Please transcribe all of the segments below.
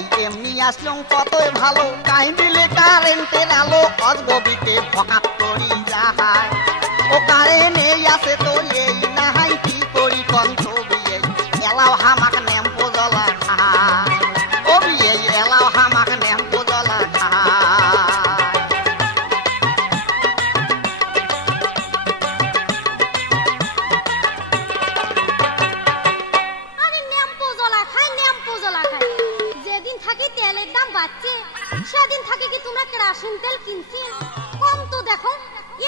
এই এমনি আসলাম কতই ভালো কাই দিলে কারেন্টের আলো অজগবিতে ভকাত করি যাহাই ও কারেন্ট এই আছে তো এই নাহাই কি করি কন্তবি এই এলাও হামাক নেম্পো জ্বলা খায় ও বিয়ে এলাও হামাক নেম্পো জ্বলা খায় সেদিন থাকে কি তোমরা কেরোসিন তেল কিনছি কম তো দেখো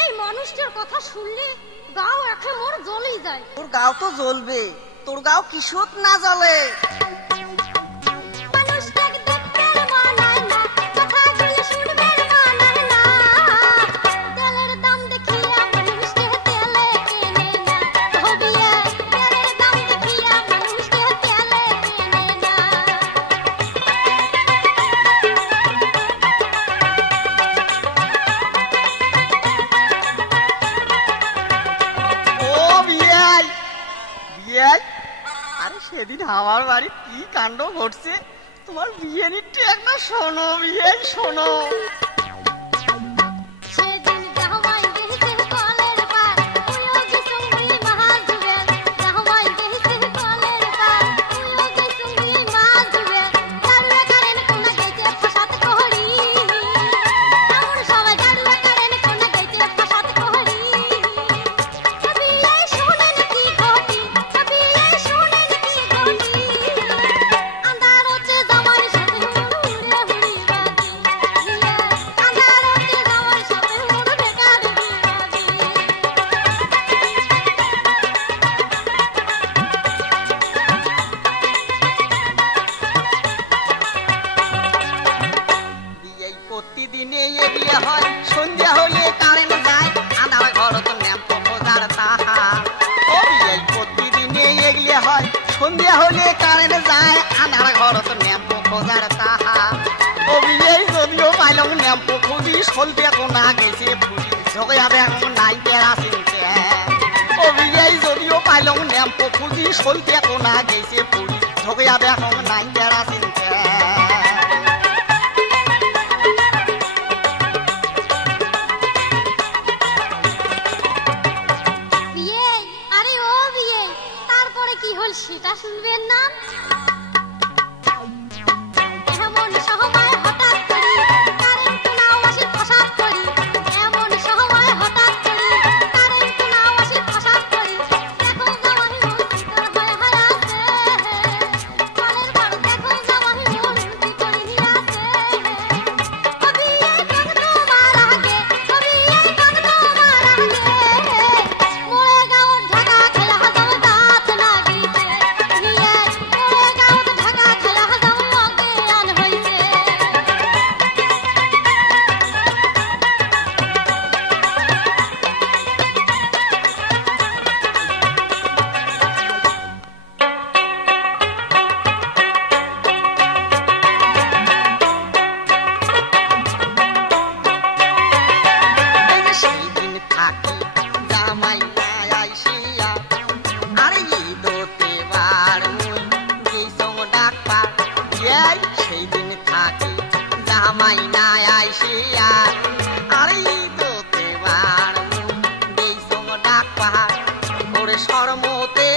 এই মানুষটার কথা শুনলে গাও একে মোর জ্বলেই যায় তোর গাও তো জ্বলবে তোর গাও কিশোর না জ্বলে সেদিন আমার বাড়ি কি কাণ্ড ঘটছে তোমার বিয়ে নিতে একটা শোনো বিয়ে শোনো সন্ধ্যা হলে কারেন্ট যায় আনার ঘর তো ন্যাম্পো খোঁজার তাহা অভিনয় যদিও পাইলাম ন্যাম্পো খুঁজি সলতে কোনা গেছে ফুলি ঝগড়াবে এখন নাই কেরাসিন অভিনয় যদিও পাইলাম ন্যাম্পো খুঁজি সলতে কোনা গেছে ফুলি ঝগড়াবে এখন নাই কেরাসিন সেটা শুনবেন না সরমতে